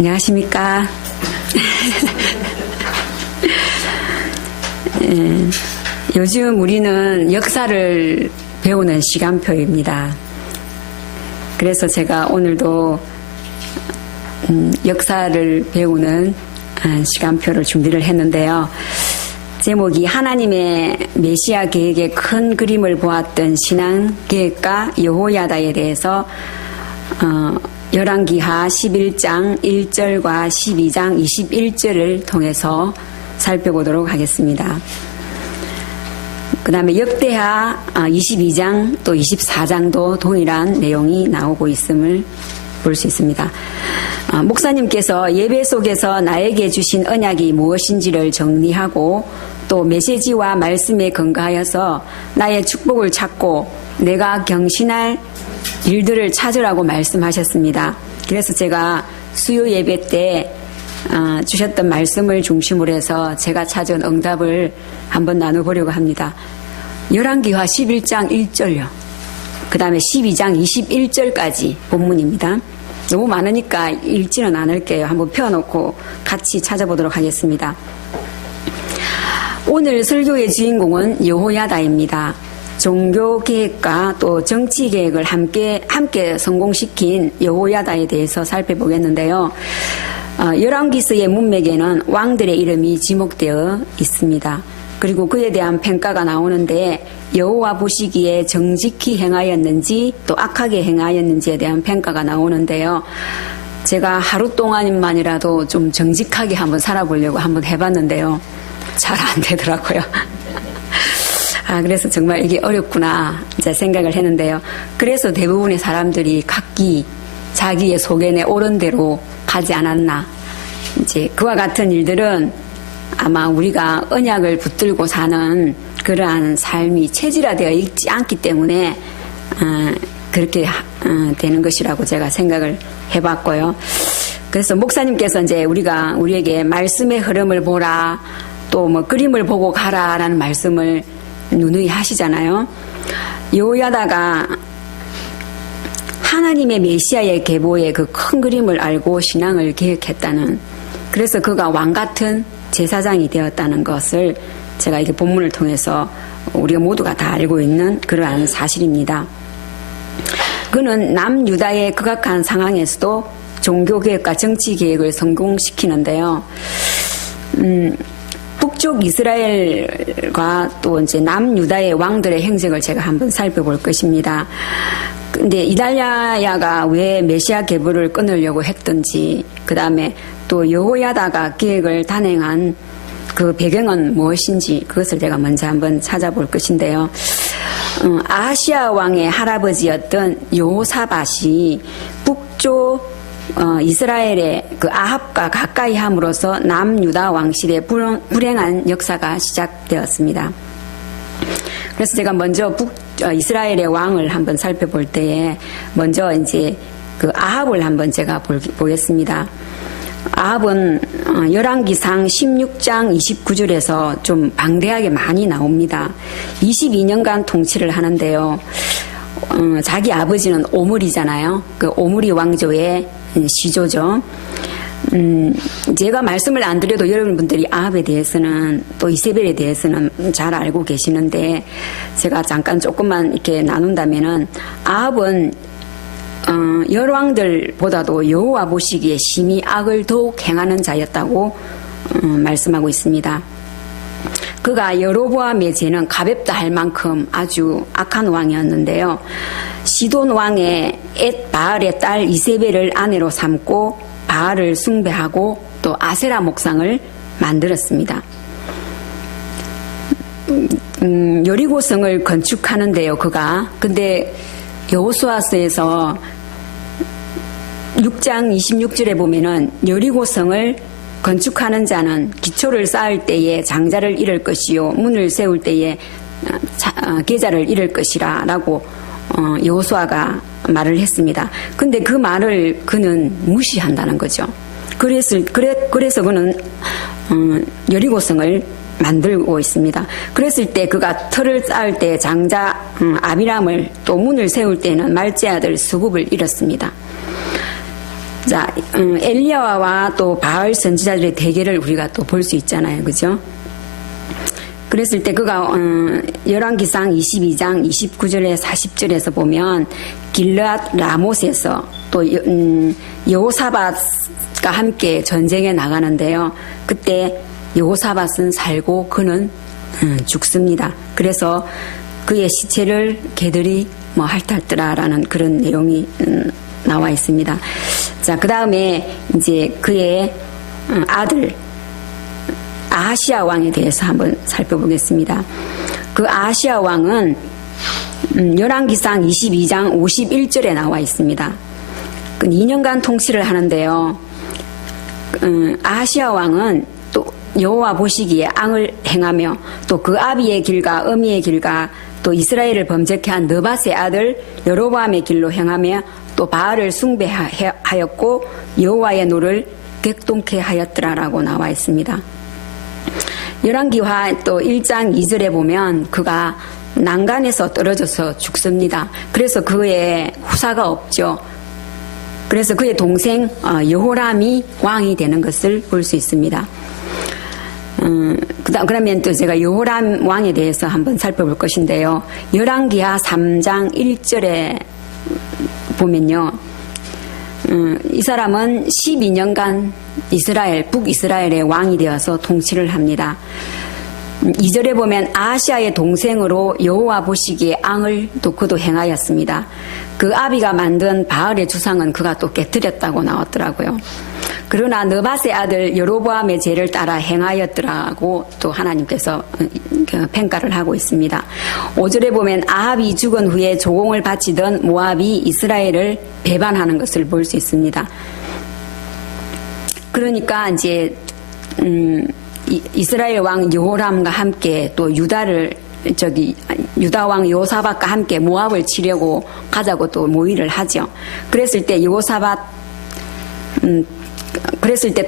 안녕하십니까. 요즘 우리는 역사를 배우는 시간표입니다. 그래서 제가 오늘도 역사를 배우는 시간표를 준비를 했는데요. 제목이 하나님의 메시아 계획의 큰 그림을 보았던 신앙계획가 여호야다에 대해서 열왕기하 11장 1절과 12장 21절을 통해서 살펴보도록 하겠습니다. 그 다음에 역대하 22장 또 24장도 동일한 내용이 나오고 있음을 볼 수 있습니다. 목사님께서 예배 속에서 나에게 주신 언약이 무엇인지를 정리하고 또 메시지와 말씀에 근거하여서 나의 축복을 찾고 내가 경신할 일들을 찾으라고 말씀하셨습니다. 그래서 제가 수요 예배 때 주셨던 말씀을 중심으로 해서 제가 찾은 응답을 한번 나눠보려고 합니다. 열왕기하 11장 1절요. 그 다음에 12장 21절까지 본문입니다. 너무 많으니까 읽지는 않을게요. 한번 펴놓고 같이 찾아보도록 하겠습니다. 오늘 설교의 주인공은 여호야다입니다. 종교계획과 또 정치계획을 함께 성공시킨 여호야다에 대해서 살펴보겠는데요. 열왕기서의 문맥에는 왕들의 이름이 지목되어 있습니다. 그리고 그에 대한 평가가 나오는데 여호와 보시기에 정직히 행하였는지 또 악하게 행하였는지에 대한 평가가 나오는데요. 제가 하루 동안만이라도 좀 정직하게 한번 살아보려고 한번 해봤는데요. 잘 안 되더라고요. 그래서 정말 이게 어렵구나 이제 생각을 했는데요. 그래서 대부분의 사람들이 각기 자기의 소견에 옳은 대로 가지 않았나. 이제 그와 같은 일들은 아마 우리가 언약을 붙들고 사는 그러한 삶이 체질화되어 있지 않기 때문에 그렇게 되는 것이라고 제가 생각을 해봤고요. 그래서 목사님께서 이제 우리에게 말씀의 흐름을 보라, 또 뭐 그림을 보고 가라라는 말씀을 누누이 하시잖아요. 여호야다가 하나님의 메시아의 계보의 그 큰 그림을 알고 신앙을 계획했다는, 그래서 그가 왕 같은 제사장이 되었다는 것을 제가 이게 본문을 통해서 우리가 모두가 다 알고 있는 그러한 사실입니다. 그는 남유다의 극악한 상황에서도 종교계획과 정치계획을 성공시키는데요. 북쪽 이스라엘과 또 이제 남유다의 왕들의 행적을 제가 한번 살펴볼 것입니다. 근데 이달랴야가 왜 메시아 계보를 끊으려고 했던지, 그 다음에 또 여호야다가 계획을 단행한 그 배경은 무엇인지 그것을 제가 먼저 한번 찾아볼 것인데요. 아하시아 왕의 할아버지였던 여호사밧이 북쪽 이스라엘의 그 아합과 가까이 함으로써 남유다 왕실의 불행한 역사가 시작되었습니다. 그래서 제가 먼저 이스라엘의 왕을 한번 살펴볼 때에 먼저 이제 그 아합을 한번 제가 보겠습니다. 아합은 열왕기상 16장 29절에서 좀 방대하게 많이 나옵니다. 22년간 통치를 하는데요. 자기 아버지는 오므리잖아요. 그 오므리 왕조의 시조죠. 제가 말씀을 안 드려도 여러분들이 아합에 대해서는 또 이세벨에 대해서는 잘 알고 계시는데 제가 잠깐 조금만 이렇게 나눈다면은 아합은 열왕들보다도 여호와 보시기에 심히 악을 더욱 행하는 자였다고 말씀하고 있습니다. 그가 여로보암의 죄는 가볍다 할 만큼 아주 악한 왕이었는데요. 시돈 왕의 엣 바알의 딸 이세벨을 아내로 삼고 바알을 숭배하고 또 아세라 목상을 만들었습니다. 여리고성을 건축하는데요. 근데 여호수아서에서 6장 26절에 보면은 여리고성을 건축하는 자는 기초를 쌓을 때에 장자를 잃을 것이요 문을 세울 때에 계좌를 잃을 것이라 라고 여호수아가 말을 했습니다. 근데 그 말을 그는 무시한다는 거죠. 그래서 그는 여리고성을 만들고 있습니다. 그랬을 때 그가 터를 쌓을 때 장자 아비람을 또 문을 세울 때는 말제 아들 수굽을 잃었습니다. 자, 엘리야와 또 바알 선지자들의 대결을 우리가 또 볼 수 있잖아요. 그죠? 그랬을 때 그가 열왕기상 22장 29절에 40절에서 보면 길르앗 라못에서 또 여호사밧과 함께 전쟁에 나가는데요. 그때 여호사밧은 살고 그는 죽습니다. 그래서 그의 시체를 개들이 핥았더라라는 그런 내용이 나와 있습니다. 자, 그 다음에 이제 그의 아들 아하시아 왕에 대해서 한번 살펴보겠습니다. 그 아하시아 왕은 열왕기상 22장 51절에 나와 있습니다. 그 2년간 통치를 하는데요. 아하시아 왕은 또 여호와 보시기에 앙을 행하며 또 그 아비의 길과 어미의 길과 또 이스라엘을 범죄케 한 느밧의 아들 여로보암의 길로 행하며 또 바알을 숭배하였고 여호와의 노를 객동케 하였더라라고 나와 있습니다. 열왕기하 또 1장 2절에 보면 그가 난간에서 떨어져서 죽습니다. 그래서 그의 후사가 없죠. 그래서 그의 동생 여호람이 왕이 되는 것을 볼 수 있습니다. 그러면 또 제가 여호람 왕에 대해서 한번 살펴볼 것인데요. 열왕기하 3장 1절에 보면요. 이 사람은 12년간 북이스라엘의 왕이 되어서 통치를 합니다. 2절에 보면 아하시아의 동생으로 여호와 보시기에 앙을 또 그도 행하였습니다. 그 아비가 만든 바알의 주상은 그가 또 깨뜨렸다고 나왔더라고요. 그러나 느밧의 아들 여로보암의 죄를 따라 행하였더라고 또 하나님께서 평가를 하고 있습니다. 5절에 보면 아합이 죽은 후에 조공을 바치던 모압이 이스라엘을 배반하는 것을 볼 수 있습니다. 그러니까 이제 이스라엘 왕 여호람과 함께 또 유다 왕 여호사밧과 함께 모압을 치려고 가자고 또 모의를 하죠. 그랬을 때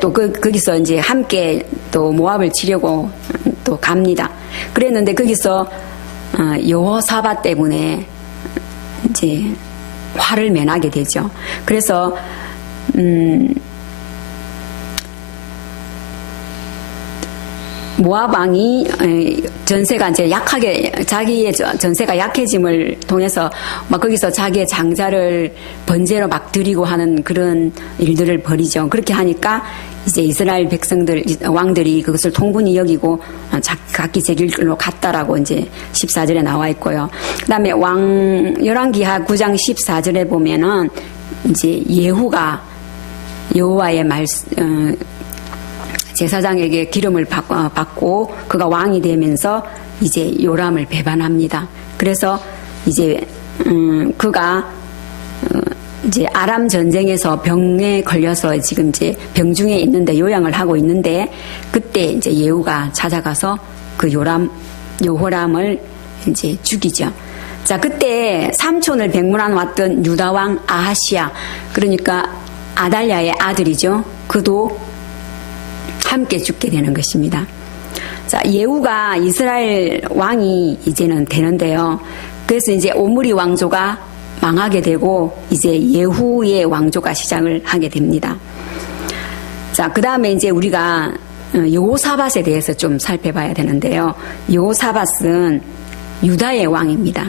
또 거기서 이제 함께 또 모압을 치려고 또 갑니다. 그랬는데 거기서 여호사밧 때문에 이제 화를 면하게 되죠. 그래서 모압 왕이 전세가 이제 자기의 전세가 약해짐을 통해서 막 거기서 자기의 장자를 번제로 막 드리고 하는 그런 일들을 벌이죠. 그렇게 하니까 이제 이스라엘 왕들이 그것을 통분히 여기고 각기 제 길로 갔다라고 이제 14절에 나와 있고요. 그 다음에 열왕기하 9장 14절에 보면은 이제 예후가 여호와의 제사장에게 기름을 받고 그가 왕이 되면서 이제 요람을 배반합니다. 그래서 이제 그가 이제 아람 전쟁에서 병에 걸려서 지금 이제 병중에 있는데 요양을 하고 있는데 그때 이제 예후가 찾아가서 그 여호람을 이제 죽이죠. 자, 그때 삼촌을 백문안 왔던 유다 왕 아하시아, 그러니까 아달랴의 아들이죠. 그도 함께 죽게 되는 것입니다. 자, 예후가 이스라엘 왕이 이제는 되는데요. 그래서 이제 오므리 왕조가 망하게 되고 이제 예후의 왕조가 시작을 하게 됩니다. 자, 그 다음에 이제 우리가 여호사밧에 대해서 좀 살펴봐야 되는데요. 여호사밧은 유다의 왕입니다.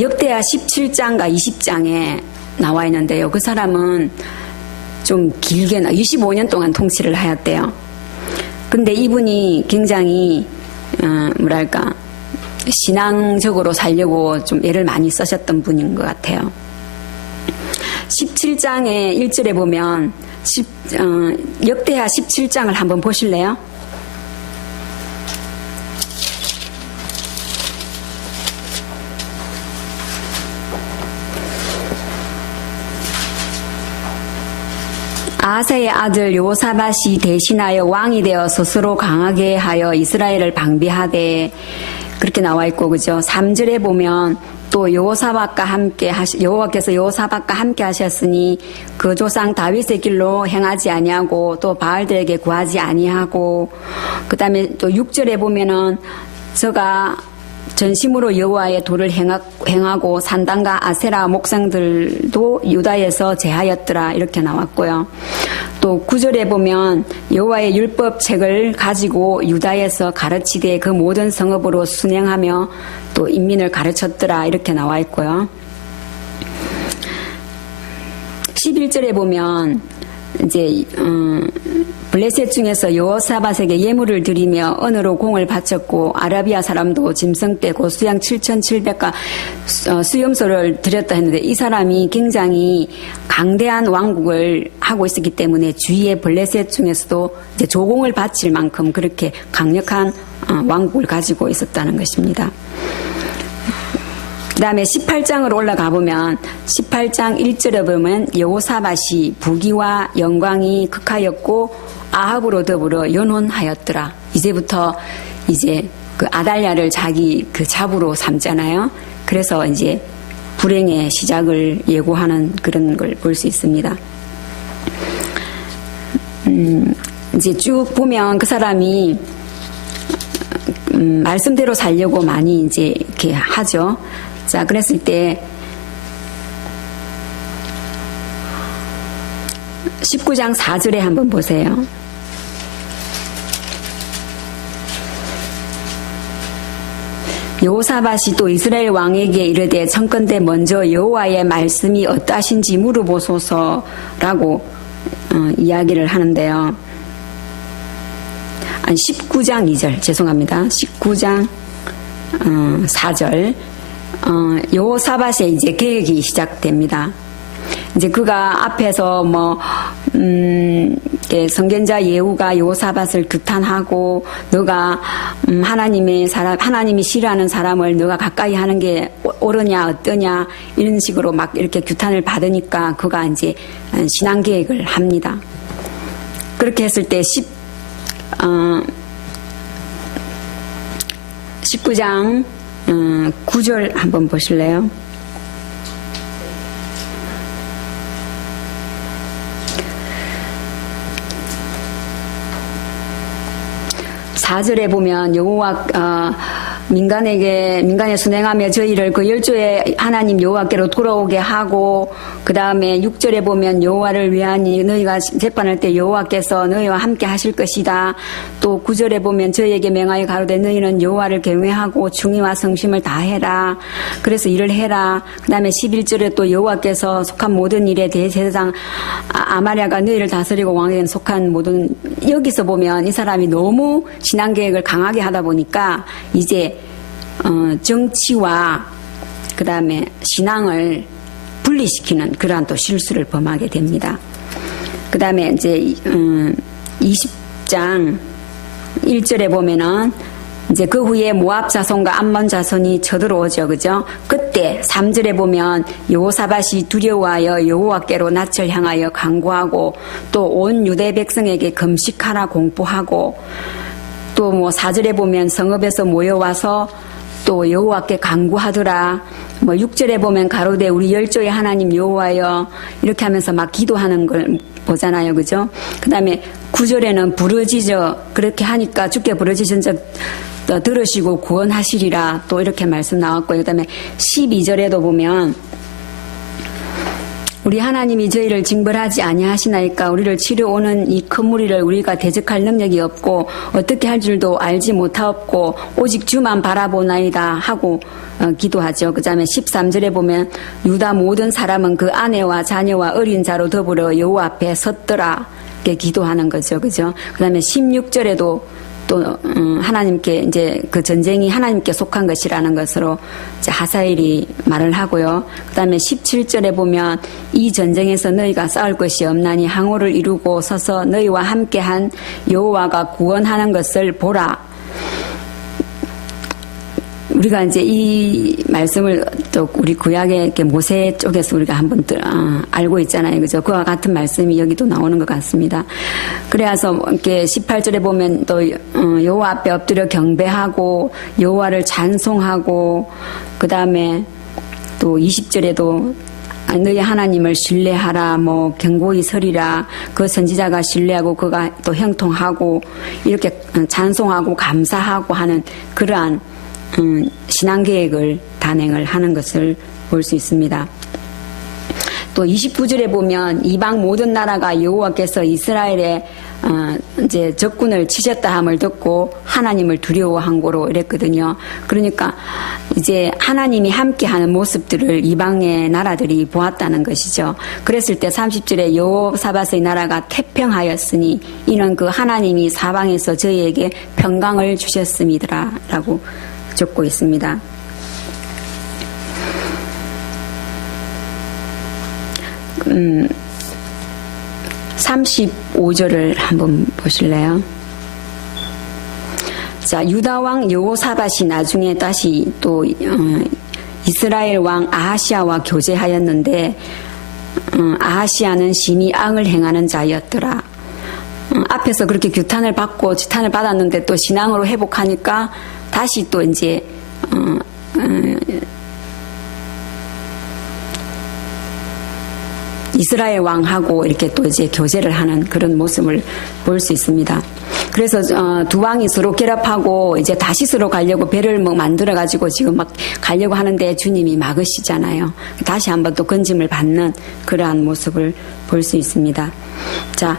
역대하 17장과 20장에 나와 있는데요. 그 사람은 좀 길게 25년 동안 통치를 하였대요. 근데 이분이 굉장히 신앙적으로 살려고 좀 애를 많이 쓰셨던 분인 것 같아요. 17장의 1절에 보면 역대하 17장을 한번 보실래요? 아하스의 아들 여호사밧이 대신하여 왕이 되어 스스로 강하게 하여 이스라엘을 방비하되, 그렇게 나와 있고, 그죠? 3절에 보면 또 여호사밧과 함께 여호와께서 여호사밧과 함께 하셨으니 그 조상 다윗의 길로 행하지 아니하고 또 바알들에게 구하지 아니하고, 그다음에 또 6절에 보면은 저가 전심으로 여호와의 도를 행하고 산당과 아세라 목상들도 유다에서 제하였더라 이렇게 나왔고요. 또 9절에 보면 여호와의 율법책을 가지고 유다에서 가르치되 그 모든 성읍으로 순행하며 또 인민을 가르쳤더라 이렇게 나와 있고요. 11절에 보면 이제 블레셋 중에서 여호사밧에게 예물을 드리며 언으로 공을 바쳤고 아라비아 사람도 짐승 떼고 수양 7,700가 수염소를 드렸다 했는데 이 사람이 굉장히 강대한 왕국을 하고 있었기 때문에 주위의 블레셋 중에서도 이제 조공을 바칠 만큼 그렇게 강력한 왕국을 가지고 있었다는 것입니다. 그 다음에 18장으로 올라가 보면 18장 1절에 보면 여호사밧이 부귀와 영광이 극하였고 아합으로 더불어 연혼하였더라. 이제부터 이제 그 아달랴를 자기 그 잡으로 삼잖아요. 그래서 이제 불행의 시작을 예고하는 그런 걸 볼 수 있습니다. 이제 쭉 보면 그 사람이 말씀대로 살려고 많이 이제 이렇게 하죠. 자, 그랬을 때 19장 4절에 한번 보세요. 여호사밧이 또 이스라엘 왕에게 이르되 청컨대 먼저 여호와의 말씀이 어떠하신지 물어보소서라고 이야기를 하는데요. 19장 2절 죄송합니다. 19장 4절 여호사밧의 이제 계획이 시작됩니다. 이제 그가 앞에서 선견자 예후가 여호사밧을 규탄하고 너가 하나님이 싫어하는 사람을 너가 가까이 하는 게 옳으냐 어떠냐 이런 식으로 막 이렇게 규탄을 받으니까 그가 이제 신앙 계획을 합니다. 그렇게 했을 때 19장 9절 한번 보실래요? (4절에) 보면 여호와 민간에 순행하며 저희를 그 열조의 하나님 여호와께로 돌아오게 하고 그 다음에 6절에 보면 여호와를 위하니 너희가 재판할 때 여호와께서 너희와 함께 하실 것이다. 또 9절에 보면 저희에게 명하여 가로되 너희는 여호와를 경외하고 충의와 성심을 다해라. 그래서 일을 해라. 그 다음에 11절에 또 여호와께서 속한 모든 일에 대제사장 아마랴가 너희를 다스리고 왕에게 속한 모든 여기서 보면 이 사람이 너무 신앙계획을 강하게 하다 보니까 이제 정치와 그 다음에 신앙을 분리시키는 그러한 또 실수를 범하게 됩니다. 그 다음에 이제 20장 1절에 보면은 이제 그 후에 모압 자손과 암몬 자손이 쳐들어오죠, 그죠? 그때 3절에 보면 여호사밧이 두려워하여 여호와께로 낯을 향하여 간구하고 또 온 유대 백성에게 금식하라 공포하고 또 4절에 보면 성읍에서 모여와서 또 여호와께 간구하더라. 6절에 보면 가로되 우리 열조의 하나님 여호와여 이렇게 하면서 막 기도하는 걸 보잖아요, 그죠? 그 다음에 9절에는 부르짖어 그렇게 하니까 주께 부르짖은 적 들으시고 구원하시리라 또 이렇게 말씀 나왔고요. 그 다음에 12절에도 보면 우리 하나님이 저희를 징벌하지 아니하시나이까 우리를 치러오는 이 큰 무리를 우리가 대적할 능력이 없고 어떻게 할 줄도 알지 못하옵고 오직 주만 바라보나이다 하고 기도하죠. 그 다음에 13절에 보면 유다 모든 사람은 그 아내와 자녀와 어린 자로 더불어 여호와 앞에 섰더라 이렇게 기도하는 거죠. 그죠? 그 다음에 16절에도 또 하나님께 이제 그 전쟁이 하나님께 속한 것이라는 것으로 이제 하사엘이 말을 하고요. 그다음에 17절에 보면 이 전쟁에서 너희가 싸울 것이 없나니 항우를 이루고 서서 너희와 함께한 여호와가 구원하는 것을 보라. 우리가 이제 이 말씀을 또 우리 구약의 이렇게 모세 쪽에서 우리가 한번 알고 있잖아요. 그죠? 그와 같은 말씀이 여기도 나오는 것 같습니다. 그래서 이렇게 18절에 보면 또 여호와 앞에 엎드려 경배하고 여호와를 찬송하고 그 다음에 또 20절에도 너희 하나님을 신뢰하라, 경고히 서리라, 그 선지자가 신뢰하고 그가 또 형통하고 이렇게 찬송하고 감사하고 하는 그러한 신앙계획을 단행을 하는 것을 볼 수 있습니다. 또 29절에 보면 이방 모든 나라가 여호와께서 이스라엘에 이제 적군을 치셨다 함을 듣고 하나님을 두려워한 거로 이랬거든요. 그러니까 이제 하나님이 함께하는 모습들을 이방의 나라들이 보았다는 것이죠. 그랬을 때 30절에 여호사밧의 나라가 태평하였으니 이는 그 하나님이 사방에서 저희에게 평강을 주셨음이더라 라고 적고 있습니다. 35절을 한번 보실래요? 자, 유다 왕 여호사밧이 나중에 다시 또 이스라엘 왕 아하시아와 교제하였는데 아하시아는 심히 악을 행하는 자였더라. 앞에서 그렇게 규탄을 받고 지탄을 받았는데 또 신앙으로 회복하니까 다시 또 이제 이스라엘 왕하고 이렇게 또 이제 교제를 하는 그런 모습을 볼 수 있습니다. 그래서 두 왕이 서로 결합하고 이제 다시스로 가려고 배를 뭐 만들어 가지고 지금 막 가려고 하는데 주님이 막으시잖아요. 다시 한번 또 건짐을 받는 그러한 모습을 볼 수 있습니다. 자,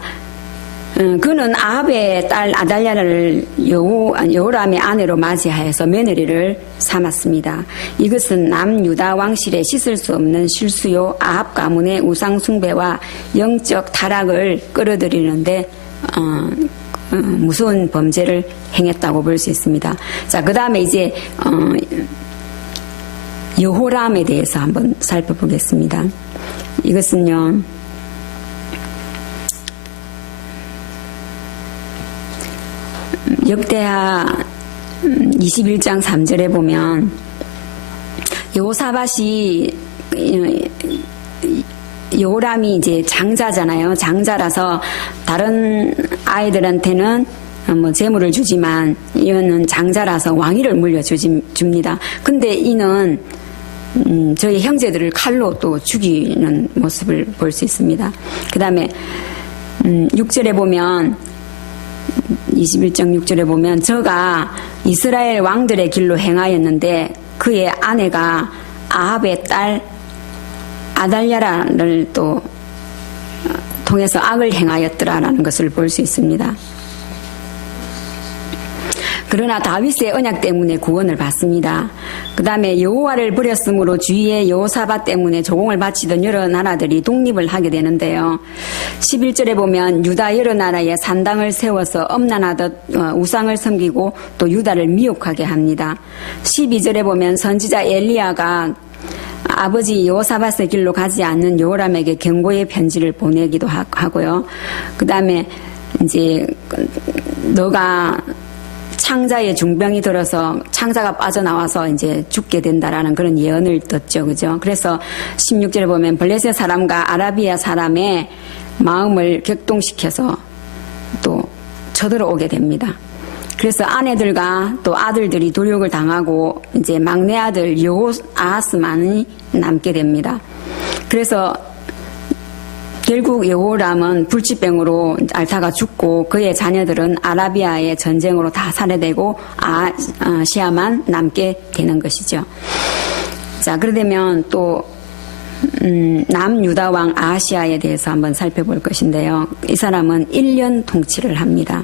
그는 아합의 딸 아달랴를 여호람의 아내로 맞이하여서 며느리를 삼았습니다. 이것은 남유다 왕실에 씻을 수 없는 실수요 아합 가문의 우상 숭배와 영적 타락을 끌어들이는데 무서운 범죄를 행했다고 볼 수 있습니다. 자, 그 다음에 이제 여호람에 대해서 한번 살펴보겠습니다. 이것은요, 역대하 21장 3절에 보면 여호사밧이 여호람이 이제 장자잖아요. 장자라서 다른 아이들한테는 뭐 재물을 주지만 이는 장자라서 왕위를 물려줍니다. 근데 이는 저희 형제들을 칼로 또 죽이는 모습을 볼 수 있습니다. 그 다음에 6절에 보면 21장 6절에 보면 저가 이스라엘 왕들의 길로 행하였는데 그의 아내가 아합의 딸 아달랴를 또 통해서 악을 행하였더라라는 것을 볼 수 있습니다. 그러나 다윗의 언약 때문에 구원을 받습니다. 그 다음에 여호와를 버렸으므로 주위의 여호사밧 때문에 조공을 바치던 여러 나라들이 독립을 하게 되는데요. 11절에 보면 유다 여러 나라에 산당을 세워서 엄난하듯 우상을 섬기고 또 유다를 미혹하게 합니다. 12절에 보면 선지자 엘리야가 아버지 여호사밧의 길로 가지 않는 여호람에게 경고의 편지를 보내기도 하고요. 그 다음에 이제 너가 창자의 중병이 들어서 창자가 빠져나와서 이제 죽게 된다라는 그런 예언을 떴죠. 그죠? 그래서 16절에 보면 블레셋 사람과 아라비아 사람의 마음을 격동시켜서 또 쳐들어오게 됩니다. 그래서 아내들과 또 아들들이 도륙을 당하고 이제 막내 아들 여호아하스만이 남게 됩니다. 그래서 결국 여호람은 불치병으로 앓다가 죽고 그의 자녀들은 아라비아의 전쟁으로 다 살해되고 아시아만 남게 되는 것이죠. 자, 그러면 또 남유다 왕 아하시아에 대해서 한번 살펴볼 것인데요. 이 사람은 1년 통치를 합니다.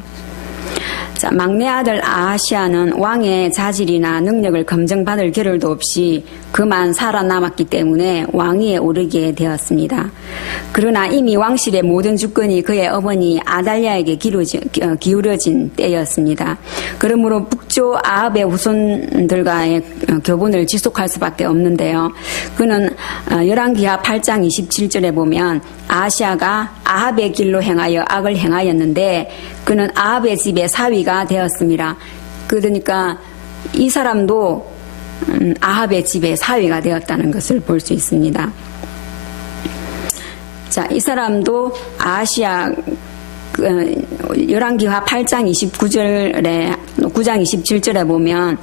자, 막내 아들 아하시아는 왕의 자질이나 능력을 검증받을 겨를도 없이 그만 살아남았기 때문에 왕위에 오르게 되었습니다. 그러나 이미 왕실의 모든 주권이 그의 어머니 아달랴에게 기울어진 때였습니다. 그러므로 북조 아합의 후손들과의 교분을 지속할 수밖에 없는데요. 그는 열왕기하 8장 27절에 보면 아하시아가 아합의 길로 행하여 악을 행하였는데 그는 아합의 집에 사위가 되었습니다. 그러니까 이 사람도 아합의 집에 사위가 되었다는 것을 볼 수 있습니다. 자, 이 사람도 아하시아 열왕기하 8장 29절에 9장 27절에 보면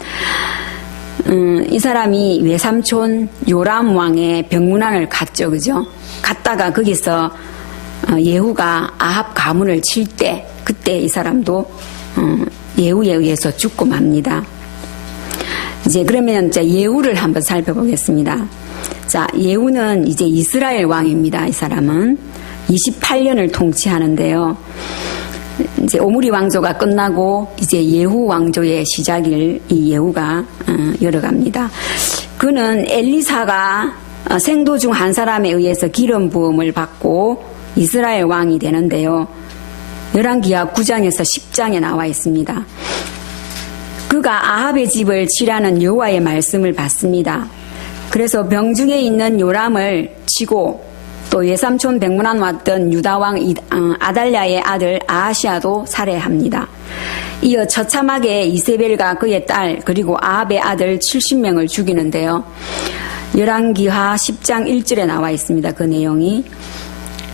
이 사람이 외삼촌 요람 왕의 병문안을 갔죠. 그죠? 갔다가 거기서 예후가 아합 가문을 칠 때 그때 이 사람도 예후에 의해서 죽고 맙니다. 이제 그러면 이제 예후를 한번 살펴보겠습니다. 자, 예후는 이제 이스라엘 왕입니다. 이 사람은 28년을 통치하는데요. 이제 오므리 왕조가 끝나고 이제 예후 왕조의 시작일 이 예후가 열어갑니다. 그는 엘리사가 생도 중 한 사람에 의해서 기름 부음을 받고 이스라엘 왕이 되는데요. 열왕기하 9장에서 10장에 나와 있습니다. 그가 아합의 집을 치라는 여호와의 말씀을 받습니다. 그래서 병중에 있는 요람을 치고 또 외삼촌 백문안 왔던 유다왕 아달랴의 아들 아하시아도 살해합니다. 이어 처참하게 이세벨과 그의 딸 그리고 아합의 아들 70명을 죽이는데요. 열왕기하 10장 1절에 나와 있습니다. 그 내용이.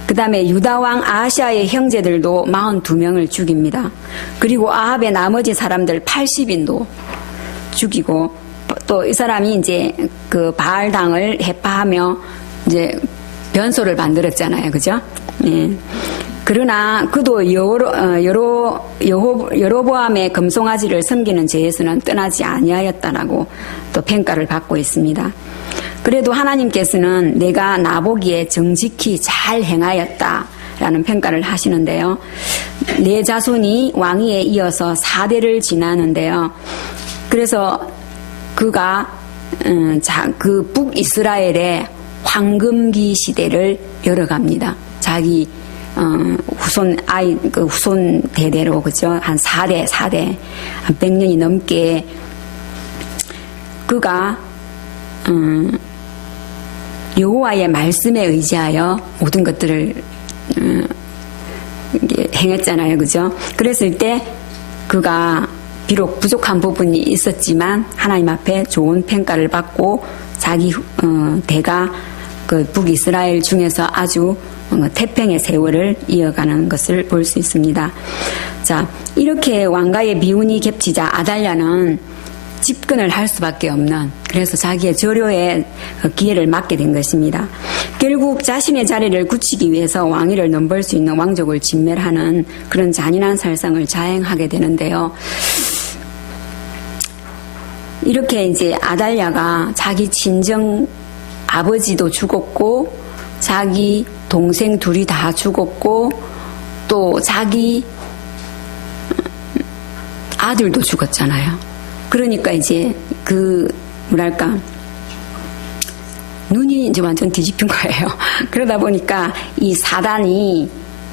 그 다음에 유다왕 아하시아의 형제들도 42명을 죽입니다. 그리고 아합의 나머지 사람들 80인도 죽이고 또 이 사람이 이제 그 바알당을 해파하며 이제 변소를 만들었잖아요. 그죠? 예. 그러나 그도 여로보암의 금송아지를 섬기는 죄에서는 떠나지 아니하였다라고 또 평가를 받고 있습니다. 그래도 하나님께서는 내가 나보기에 정직히 잘 행하였다라는 평가를 하시는데요. 내 자손이 왕위에 이어서 4대를 지나는데요. 그래서 그가 그 북이스라엘의 황금기 시대를 열어갑니다. 자기 후손 대대로 그죠? 한 4대 한 100년이 넘게 그가 여호와의 말씀에 의지하여 모든 것들을 행했잖아요. 그죠? 그랬을 때 그가 비록 부족한 부분이 있었지만 하나님 앞에 좋은 평가를 받고 자기 대가 그 북이스라엘 중에서 아주 태평의 세월을 이어가는 것을 볼 수 있습니다. 자, 이렇게 왕가의 미운이 겹치자 아달랴는 집권을 할 수밖에 없는, 그래서 자기의 저료의 기회를 맞게 된 것입니다. 결국 자신의 자리를 굳히기 위해서 왕위를 넘볼 수 있는 왕족을 진멸하는 그런 잔인한 살상을 자행하게 되는데요. 이렇게 이제 아달랴가 자기 친정 아버지도 죽었고 자기 동생 둘이 다 죽었고 또 자기 아들도 죽었잖아요. 그러니까 이제 눈이 이제 완전 뒤집힌 거예요. 그러다 보니까 이 사단이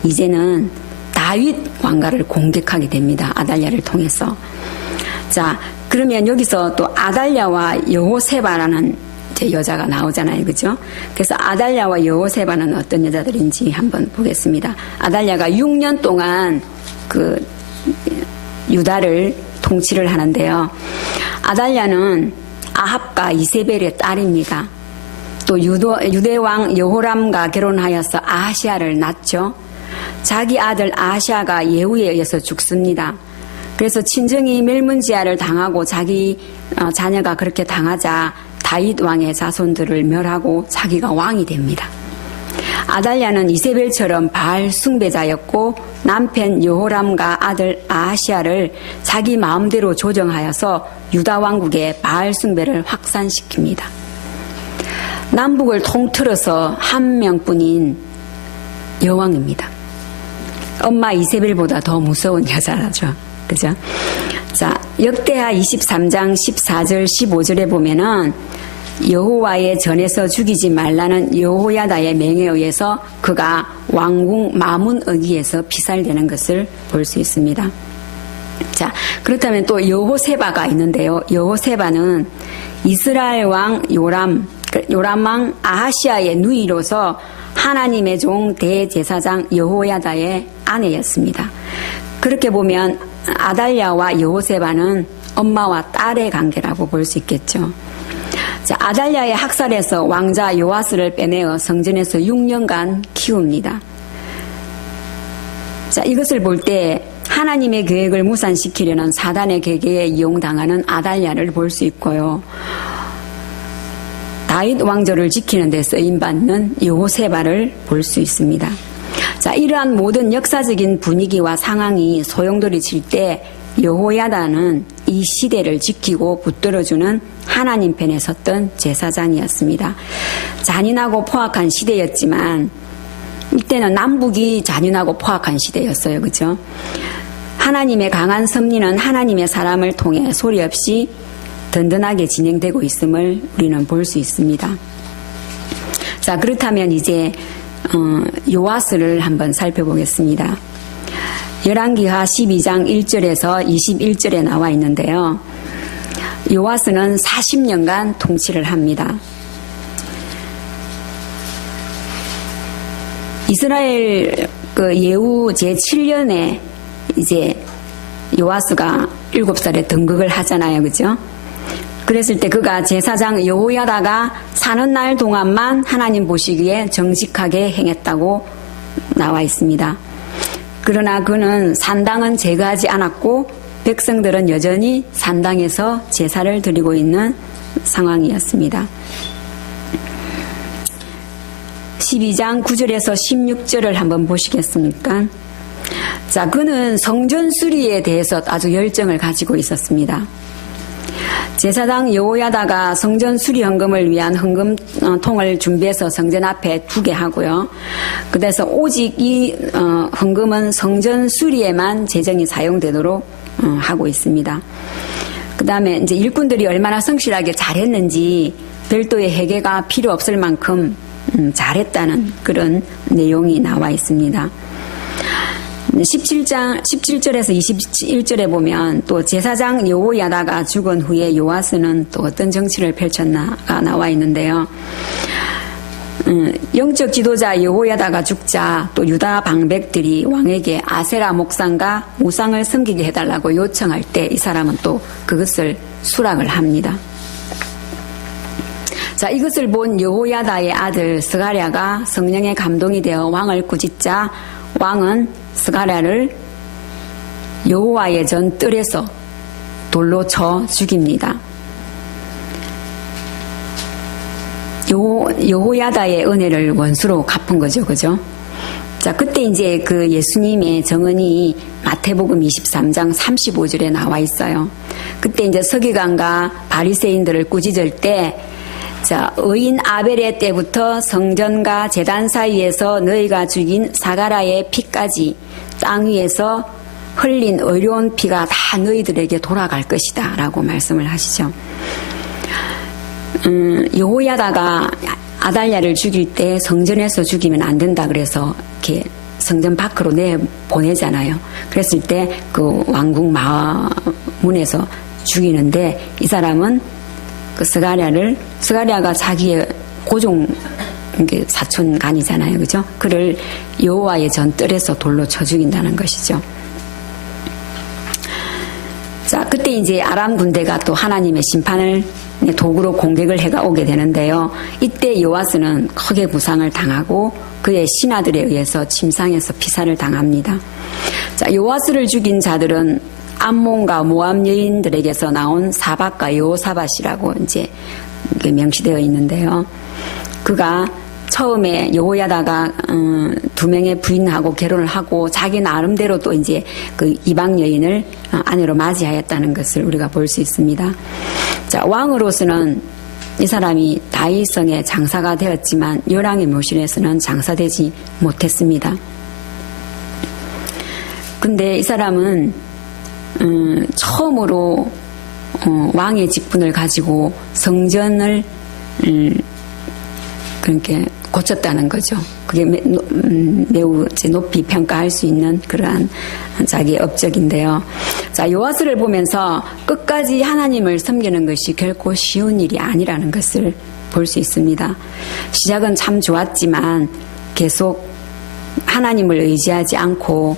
이제는 다윗 왕가를 공격하게 됩니다. 아달랴를 통해서. 자, 그러면 여기서 또 아달랴와 여호세바라는 이제 여자가 나오잖아요. 그죠? 그래서 아달랴와 여호세바는 어떤 여자들인지 한번 보겠습니다. 아달랴가 6년 동안 그 유다를 통치를 하는데요. 아달랴는 아합과 이세벨의 딸입니다. 또 유대왕 여호람과 결혼하여서 아하시아를 낳죠. 자기 아들 아하시아가 예후에 의해서 죽습니다. 그래서 친정이 멸문지하를 당하고 자기 자녀가 그렇게 당하자 다윗 왕의 자손들을 멸하고 자기가 왕이 됩니다. 아달랴는 이세벨처럼 바알 숭배자였고 남편 여호람과 아들 아하시아를 자기 마음대로 조정하여서 유다 왕국의 바알 숭배를 확산시킵니다. 남북을 통틀어서 한 명뿐인 여왕입니다. 엄마 이세벨보다 더 무서운 여자라죠. 그죠? 자, 역대하 23장 14절 15절에 보면은 여호와의 전에서 죽이지 말라는 여호야다의 명에 의해서 그가 왕궁 마문어기에서 피살되는 것을 볼 수 있습니다. 자, 그렇다면 또 여호세바가 있는데요. 여호세바는 이스라엘 왕 요람 왕 아하시아의 누이로서 하나님의 종 대제사장 여호야다의 아내였습니다. 그렇게 보면 아달랴와 여호세바는 엄마와 딸의 관계라고 볼 수 있겠죠. 자, 아달랴의 학살에서 왕자 요아스를 빼내어 성전에서 6년간 키웁니다. 자, 이것을 볼 때 하나님의 계획을 무산시키려는 사단의 계획에 이용당하는 아달랴를 볼 수 있고요. 다윗 왕조를 지키는 데 쓰임받는 여호세바를 볼 수 있습니다. 자, 이러한 모든 역사적인 분위기와 상황이 소용돌이 칠 때 여호야다는 이 시대를 지키고 붙들어주는 하나님 편에 섰던 제사장이었습니다. 잔인하고 포악한 시대였지만 이때는 남북이 잔인하고 포악한 시대였어요. 그죠? 하나님의 강한 섭리는 하나님의 사람을 통해 소리 없이 든든하게 진행되고 있음을 우리는 볼 수 있습니다. 자, 그렇다면 이제 요아스를 한번 살펴보겠습니다. 열왕기하 12장 1절에서 21절에 나와 있는데요. 요아스는 40년간 통치를 합니다. 이스라엘 예후 제7년에 이제 요아스가 7살에 등극을 하잖아요. 그죠? 그랬을 때 그가 제사장 여호야다가 사는 날 동안만 하나님 보시기에 정직하게 행했다고 나와 있습니다. 그러나 그는 산당은 제거하지 않았고 백성들은 여전히 산당에서 제사를 드리고 있는 상황이었습니다. 12장 9절에서 16절을 한번 보시겠습니까? 자, 그는 성전 수리에 대해서 아주 열정을 가지고 있었습니다. 제사장 여호야다가 성전 수리 헌금을 위한 헌금통을 준비해서 성전 앞에 두게 하고요. 그래서 오직 이 헌금은 성전 수리에만 재정이 사용되도록 하고 있습니다. 그 다음에 이제 일꾼들이 얼마나 성실하게 잘했는지 별도의 회개가 필요 없을 만큼 잘했다는 그런 내용이 나와 있습니다. 17절에서 21절에 보면 또 제사장 여호야다가 죽은 후에 요아스는 또 어떤 정치를 펼쳤나가 나와 있는데요. 영적 지도자 여호야다가 죽자 또 유다 방백들이 왕에게 아세라 목상과 우상을 섬기게 해달라고 요청할 때 이 사람은 또 그것을 수락을 합니다. 자, 이것을 본 여호야다의 아들 스가랴가 성령의 감동이 되어 왕을 꾸짖자 왕은 스가랴를 여호와의 전 뜰에서 돌로 쳐 죽입니다. 여호야다의 은혜를 원수로 갚은 거죠. 그죠? 자, 그때 이제 그 예수님의 정언이 마태복음 23장 35절에 나와 있어요. 그때 이제 서기관과 바리새인들을 꾸짖을 때 자, 의인 아벨의 때부터 성전과 제단 사이에서 너희가 죽인 사가라의 피까지 땅 위에서 흘린 의로운 피가 다 너희들에게 돌아갈 것이다 라고 말씀을 하시죠. 여호야다가 아달랴를 죽일 때 성전에서 죽이면 안 된다 그래서 이렇게 성전 밖으로 내보내잖아요. 그랬을 때 그 왕궁 문에서 죽이는데 이 사람은 그 스가랴가 자기의 고종 사촌간이잖아요. 그죠? 그를 여호와의 전 뜰에서 돌로 쳐 죽인다는 것이죠. 자, 그때 이제 아람 군대가 또 하나님의 심판을 도구로 공격을 해가 오게 되는데요. 이때 요아스는 크게 부상을 당하고 그의 신하들에 의해서 침상에서 피살을 당합니다. 자, 요아스를 죽인 자들은 암몬과 모압 여인들에게서 나온 사박과 여호사밧이라고 이제 명시되어 있는데요. 그가 처음에 여호야다가 2명의 부인하고 결혼을 하고 자기 나름대로 또 이제 그 이방 여인을 아내로 맞이하였다는 것을 우리가 볼 수 있습니다. 자, 왕으로서는 이 사람이 다윗성의 장사가 되었지만 요랑의 묘실에서는 장사되지 못했습니다. 근데 이 사람은 처음으로 왕의 직분을 가지고 성전을 그렇게 고쳤다는 거죠. 그게 매우 높이 평가할 수 있는 그러한 자기의 업적인데요. 자, 요아스를 보면서 끝까지 하나님을 섬기는 것이 결코 쉬운 일이 아니라는 것을 볼 수 있습니다. 시작은 참 좋았지만 계속 하나님을 의지하지 않고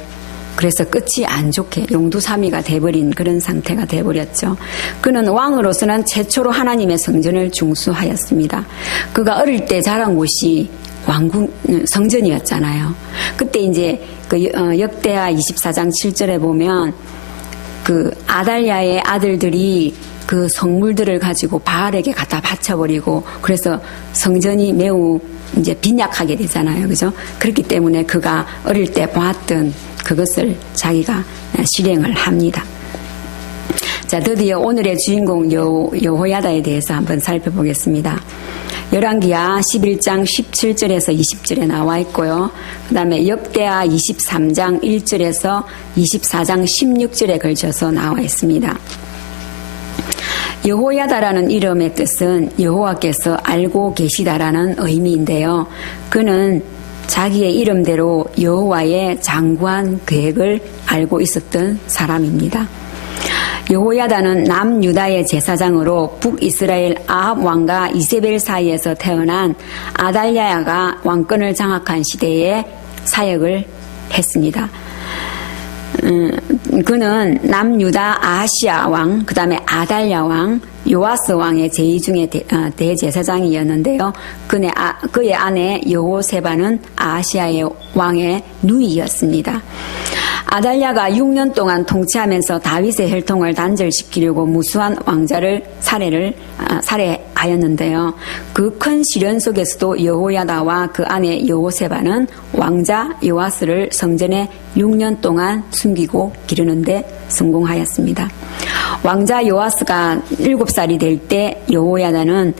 그래서 끝이 안 좋게 용두사미가 돼버린 그런 상태가 돼버렸죠. 그는 왕으로서는 최초로 하나님의 성전을 중수하였습니다. 그가 어릴 때 자란 곳이 왕궁 성전이었잖아요. 그때 이제 그 역대하 24장 7절에 보면 그 아달랴의 아들들이 그 성물들을 가지고 바알에게 갖다 바쳐버리고 그래서 성전이 매우 이제 빈약하게 되잖아요. 그죠? 그렇기 때문에 그가 어릴 때 보았던 그것을 자기가 실행을 합니다. 자, 드디어 오늘의 주인공 여호야다에 대해서 한번 살펴보겠습니다. 열왕기하 11장 17절에서 20절에 나와 있고요. 그 다음에 역대하 23장 1절에서 24장 16절에 걸쳐서 나와 있습니다. 여호야다라는 이름의 뜻은 여호와께서 알고 계시다라는 의미인데요. 그는 자기의 이름대로 여호와의 장구한 계획을 알고 있었던 사람입니다. 여호야다는 남유다의 제사장으로 북이스라엘 아합 왕과 이세벨 사이에서 태어난 아달랴가 왕권을 장악한 시대에 사역을 했습니다. 그는 남유다 아하시아 왕, 그 다음에 아달랴 왕, 요아스 왕의 제위 중에 대제사장이었는데요. 그의 아내 여호세바는 아하시아의 왕의 누이였습니다. 아달랴가 6년 동안 통치하면서 다윗의 혈통을 단절시키려고 무수한 왕자를 살해하였는데요. 그 큰 시련 속에서도 여호야다와 그 아내 여호세바는 왕자 요아스를 성전에 6년 동안 숨기고 기르는데 성공하였습니다. 왕자 요아스가 7살이 될 때 여호야다는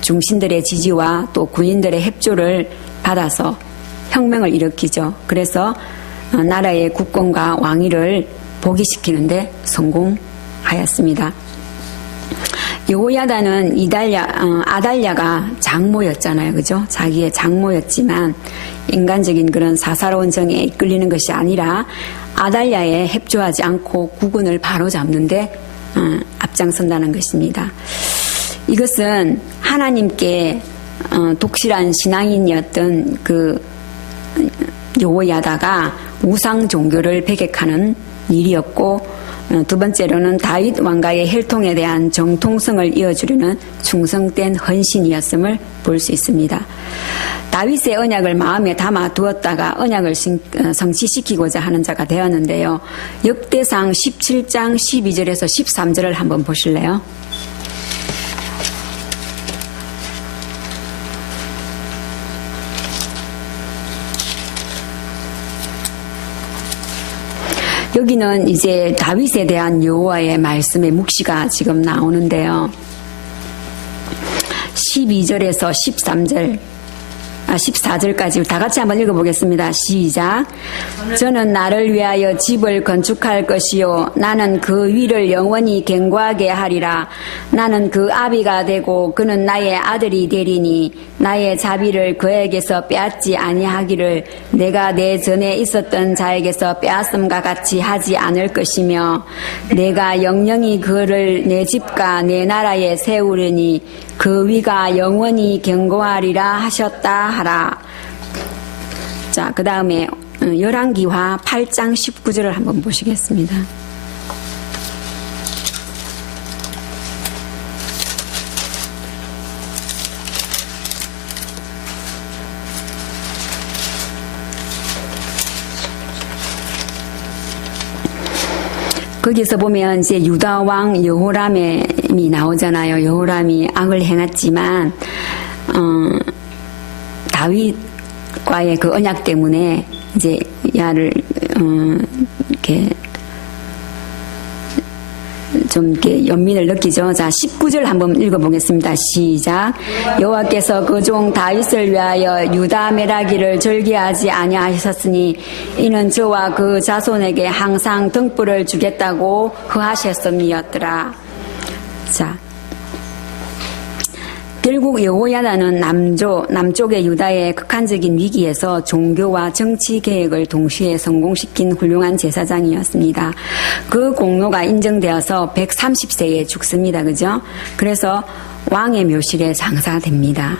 중신들의 지지와 또 군인들의 협조를 받아서 혁명을 일으키죠. 그래서 나라의 국권과 왕위를 복위시키는데 성공하였습니다. 여호야다는 아달랴가 장모였잖아요. 그죠? 자기의 장모였지만 인간적인 그런 사사로운 정에 이끌리는 것이 아니라 아달랴에 협조하지 않고 국군을 바로잡는데 앞장선다는 것입니다. 이것은 하나님께 독실한 신앙인이었던 그 여호야다가 우상 종교를 배격하는 일이었고, 두 번째로는 다윗 왕가의 혈통에 대한 정통성을 이어주려는 충성된 헌신이었음을 볼 수 있습니다. 다윗의 언약을 마음에 담아 두었다가 언약을 성취시키고자 하는 자가 되었는데요. 역대상 17장 12절에서 13절을 한번 보실래요? 여기는 이제 다윗에 대한 여호와의 말씀의 묵시가 지금 나오는데요. 12절에서 14절까지 다 같이 한번 읽어보겠습니다. 시작. 저는 나를 위하여 집을 건축할 것이요 나는 그 위를 영원히 견고하게 하리라. 나는 그 아비가 되고 그는 나의 아들이 되리니 나의 자비를 그에게서 빼앗지 아니하기를 내가 내 전에 있었던 자에게서 빼앗음과 같이 하지 않을 것이며 내가 영영히 그를 내 집과 내 나라에 세우려니 그 위가 영원히 견고하리라 하셨다 하라. 자, 그 다음에 열왕기하 8장 19절을 한번 보시겠습니다. 거기서 보면 이제 유다 왕 여호람이 나오잖아요. 여호람이 악을 행했지만 다윗과의 그 언약 때문에 이제 야를 이렇게 좀 이렇게 연민을 느끼죠. 자, 19절 한번 읽어보겠습니다. 시작. 여호와께서 그 종 다윗을 위하여 유다 메라기를 절개하지 아니하셨으니 이는 저와 그 자손에게 항상 등불을 주겠다고 허하셨음이었더라. 자, 결국 여호야다는 남쪽의 유다의 극한적인 위기에서 종교와 정치 계획을 동시에 성공시킨 훌륭한 제사장이었습니다. 그 공로가 인정되어서 130세에 죽습니다. 그죠? 그래서 왕의 묘실에 장사됩니다.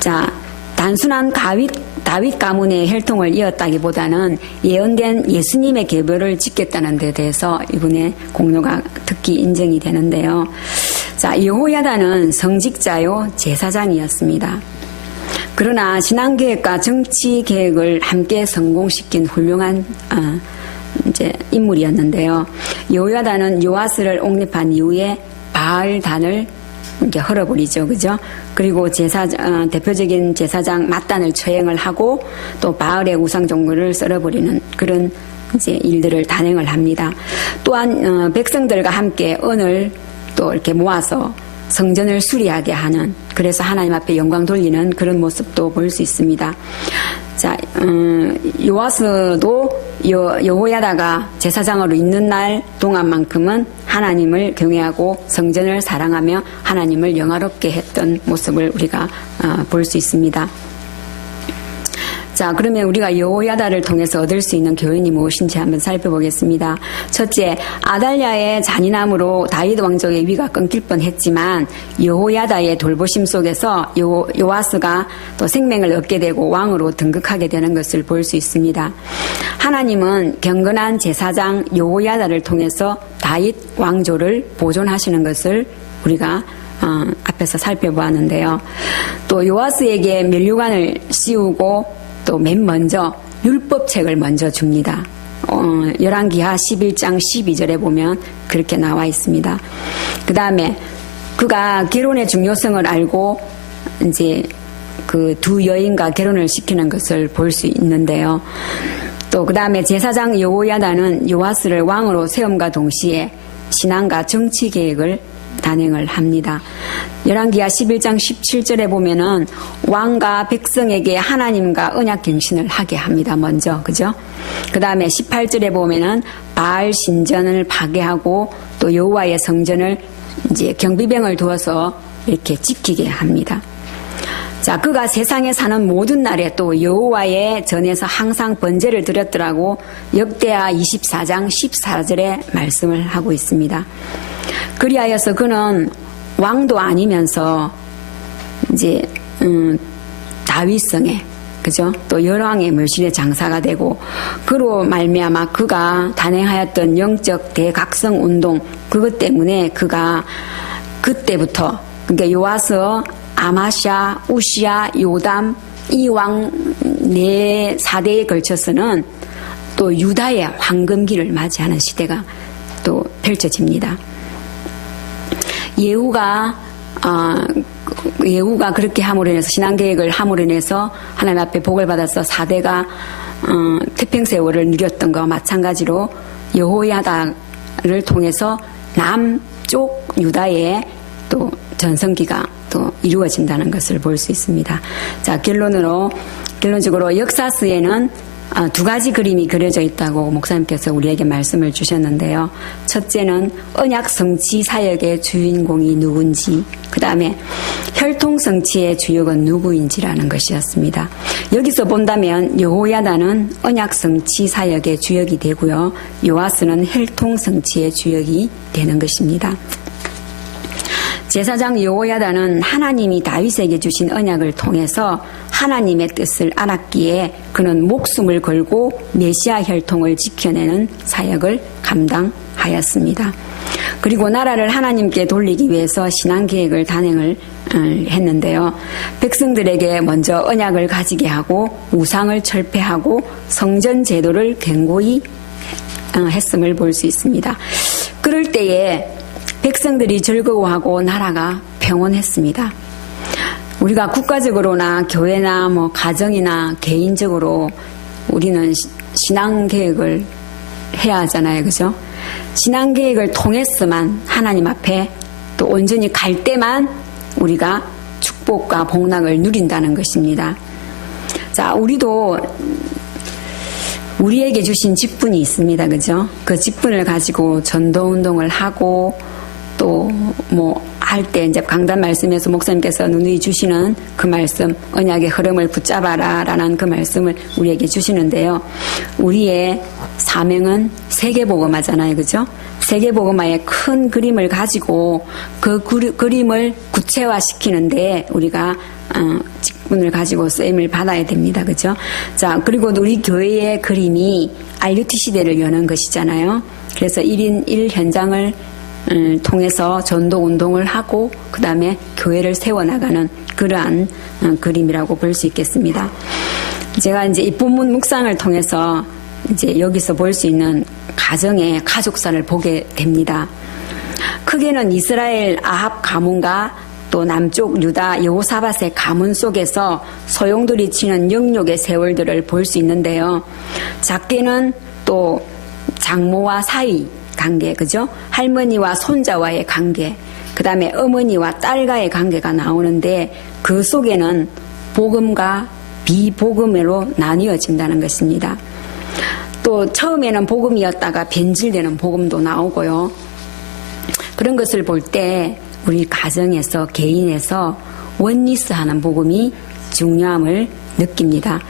자, 단순한 다윗 가문의 혈통을 이었다기보다는 예언된 예수님의 계보를 지켰다는 데 대해서 이분의 공로가 특히 인정이 되는데요. 자, 여호야다는 성직자요 제사장이었습니다. 그러나 신앙계획과 정치계획을 함께 성공시킨 훌륭한 이제 인물이었는데요. 여호야다는 요아스를 옹립한 이후에 바알단을 이렇게 헐어버리죠, 그죠? 그리고 대표적인 제사장 맏단을 처형을 하고 또 바알의 우상 종교를 썰어버리는 그런 이제 일들을 단행을 합니다. 또한 백성들과 함께 은을 또 이렇게 모아서 성전을 수리하게 하는, 그래서 하나님 앞에 영광 돌리는 그런 모습도 볼 수 있습니다. 자, 요아스도 여호야다가 제사장으로 있는 날 동안만큼은 하나님을 경외하고 성전을 사랑하며 하나님을 영화롭게 했던 모습을 우리가 볼 수 있습니다. 자, 그러면 우리가 여호야다를 통해서 얻을 수 있는 교훈이 무엇인지 한번 살펴보겠습니다. 첫째, 아달랴의 잔인함으로 다윗 왕족의 위가 끊길 뻔했지만 여호야다의 돌보심 속에서 요아스가 또 생명을 얻게 되고 왕으로 등극하게 되는 것을 볼 수 있습니다. 하나님은 경건한 제사장 여호야다를 통해서 다윗 왕조를 보존하시는 것을 우리가 앞에서 살펴보았는데요. 또 요아스에게 면류관을 씌우고 또 맨 먼저 율법책을 먼저 줍니다. 열왕기하 11장 12절에 보면 그렇게 나와 있습니다. 그 다음에 그가 결혼의 중요성을 알고 이제 그 두 여인과 결혼을 시키는 것을 볼 수 있는데요. 또 그 다음에 제사장 여호야다는 요아스를 왕으로 세움과 동시에 신앙과 정치 계획을 단행을 합니다. 열왕기하 11장 17절에 보면은 왕과 백성에게 하나님과 언약 갱신을 하게 합니다. 먼저, 그죠? 그 다음에 18절에 보면은 바알 신전을 파괴하고 또 여호와의 성전을 이제 경비병을 두어서 이렇게 지키게 합니다. 자, 그가 세상에 사는 모든 날에 또 여호와의 전에서 항상 번제를 드렸더라고 역대하 24장 14절에 말씀을 하고 있습니다. 그리하여서 그는 왕도 아니면서 이제 다윗성에, 그죠? 또 열왕의 묘실의 장사가 되고, 그로 말미암아 그가 단행하였던 영적 대각성 운동, 그것 때문에 그가 그때부터, 그러니까 요아스, 아마샤, 우시야, 요담 이 왕 네 4대에 걸쳐서는 또 유다의 황금기를 맞이하는 시대가 또 펼쳐집니다. 예후가 그렇게 함으로 인해서 신앙계획을 함으로 인해서 하나님 앞에 복을 받아서 4대가 태평세월을 누렸던 것과 마찬가지로 여호야다를 통해서 남쪽 유다의 또 전성기가 또 이루어진다는 것을 볼 수 있습니다. 자, 결론적으로 역사서에는 두 가지 그림이 그려져 있다고 목사님께서 우리에게 말씀을 주셨는데요. 첫째는 언약 성취 사역의 주인공이 누군지, 그 다음에 혈통 성취의 주역은 누구인지라는 것이었습니다. 여기서 본다면 여호야다는 언약 성취 사역의 주역이 되고요, 요아스는 혈통 성취의 주역이 되는 것입니다. 제사장 여호야다는 하나님이 다윗에게 주신 언약을 통해서 하나님의 뜻을 알았기에 그는 목숨을 걸고 메시아 혈통을 지켜내는 사역을 감당하였습니다. 그리고 나라를 하나님께 돌리기 위해서 신앙계획을 단행을 했는데요. 백성들에게 먼저 언약을 가지게 하고 우상을 철폐하고 성전 제도를 견고히 했음을 볼 수 있습니다. 그럴 때에 백성들이 즐거워하고 나라가 평온했습니다. 우리가 국가적으로나 교회나 뭐 가정이나 개인적으로 우리는 신앙계획을 해야 하잖아요. 그죠? 신앙계획을 통해서만 하나님 앞에 또 온전히 갈 때만 우리가 축복과 복락을 누린다는 것입니다. 자, 우리도 우리에게 주신 직분이 있습니다. 그죠? 그 직분을 가지고 전도운동을 하고 또 뭐 할 때 이제 강단 말씀에서 목사님께서 누누이 주시는 그 말씀, 언약의 흐름을 붙잡아라 라는 그 말씀을 우리에게 주시는데요. 우리의 사명은 세계복음화잖아요. 그죠? 세계복음화의 큰 그림을 가지고 그 그림을 구체화시키는데 우리가 직분을 가지고 쓰임을 받아야 됩니다. 그죠? 자, 그리고 우리 교회의 그림이 RUT 시대를 여는 것이잖아요. 그래서 1인 1 현장을 통해서 전도 운동을 하고 그 다음에 교회를 세워나가는 그러한 그림이라고 볼 수 있겠습니다. 제가 이제 이 본문 묵상을 통해서 이제 여기서 볼 수 있는 가정의 가족사를 보게 됩니다. 크게는 이스라엘 아합 가문과 또 남쪽 유다 여호사밧의 가문 속에서 소용돌이 치는 영욕의 세월들을 볼 수 있는데요. 작게는 또 장모와 사이 관계, 그죠? 할머니와 손자와의 관계, 그 다음에 어머니와 딸과의 관계가 나오는데 그 속에는 복음과 비복음으로 나뉘어진다는 것입니다. 또 처음에는 복음이었다가 변질되는 복음도 나오고요. 그런 것을 볼 때 우리 가정에서 개인에서 원리스하는 복음이 중요함을 느낍니다.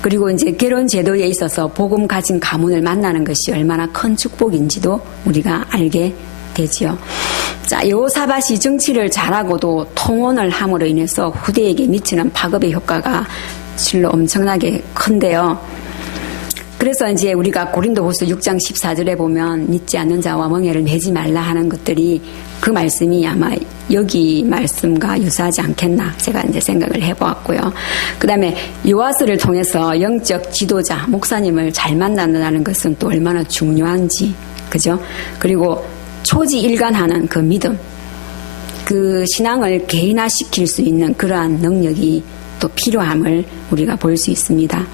그리고 이제 결혼 제도에 있어서 복음 가진 가문을 만나는 것이 얼마나 큰 축복인지도 우리가 알게 되지요. 자, 여호사밧이 정치를 잘하고도 통혼을 함으로 인해서 후대에게 미치는 파급의 효과가 실로 엄청나게 큰데요. 그래서 이제 우리가 고린도후서 6장 14절에 보면 믿지 않는 자와 멍에를 매지 말라 하는 것들이 그 말씀이 아마 여기 말씀과 유사하지 않겠나 제가 이제 생각을 해보았고요. 그 다음에 요하스를 통해서 영적 지도자, 목사님을 잘 만난다는 것은 또 얼마나 중요한지, 그죠? 그리고 초지일관하는 그 믿음, 그 신앙을 개인화시킬 수 있는 그러한 능력이 또 필요함을 우리가 볼 수 있습니다.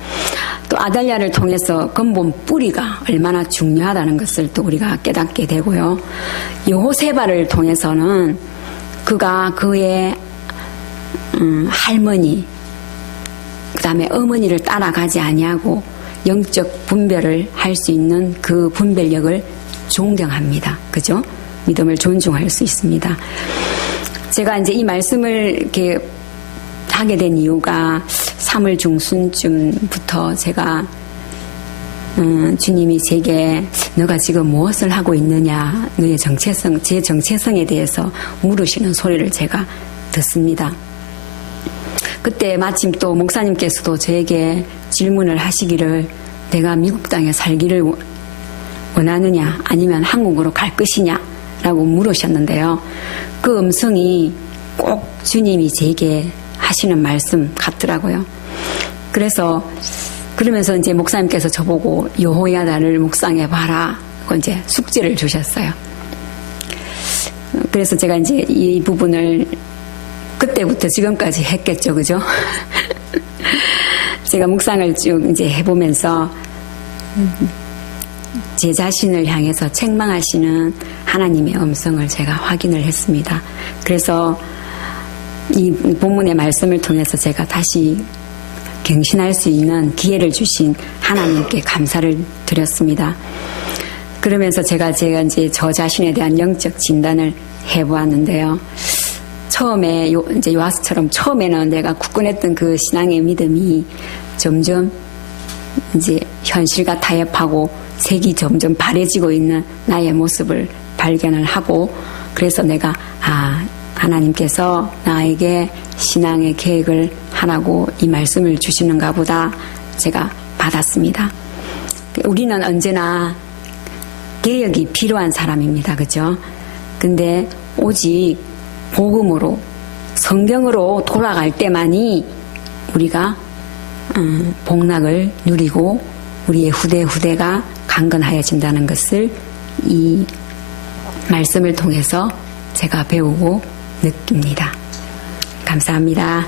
또 아달랴를 통해서 근본 뿌리가 얼마나 중요하다는 것을 또 우리가 깨닫게 되고요. 여호세바를 통해서는 그가 그의 할머니, 그 다음에 어머니를 따라가지 아니하고 영적 분별을 할 수 있는 그 분별력을 존경합니다. 그죠? 믿음을 존중할 수 있습니다. 제가 이제 이 말씀을 이렇게 하게 된 이유가 3월 중순쯤부터 제가 주님이 제게 너가 지금 무엇을 하고 있느냐, 너의 정체성, 제 정체성에 대해서 물으시는 소리를 제가 듣습니다. 그때 마침 또 목사님께서도 저에게 질문을 하시기를 내가 미국 땅에 살기를 원하느냐 아니면 한국으로 갈 것이냐 라고 물으셨는데요. 그 음성이 꼭 주님이 제게 하시는 말씀 같더라고요. 그러면서 이제 목사님께서 저보고 여호야다를 묵상해봐라. 이제 숙제를 주셨어요. 그래서 제가 이제 이 부분을 그때부터 지금까지 했겠죠. 그죠? 제가 묵상을 쭉 이제 해보면서 제 자신을 향해서 책망하시는 하나님의 음성을 제가 확인을 했습니다. 그래서 이 본문의 말씀을 통해서 제가 다시 갱신할 수 있는 기회를 주신 하나님께 감사를 드렸습니다. 그러면서 제가 이제 저 자신에 대한 영적 진단을 해보았는데요. 처음에 이제 요하스처럼 처음에는 내가 굳건했던 그 신앙의 믿음이 점점 이제 현실과 타협하고 색이 점점 바래지고 있는 나의 모습을 발견을 하고, 그래서 내가 하나님께서 나에게 신앙의 계획을 하라고 이 말씀을 주시는가 보다 제가 받았습니다. 우리는 언제나 개혁이 필요한 사람입니다. 그죠? 근데 오직 복음으로, 성경으로 돌아갈 때만이 우리가 복락을 누리고 우리의 후대가 강건하여진다는 것을 이 말씀을 통해서 제가 배우고 느낍니다. 감사합니다.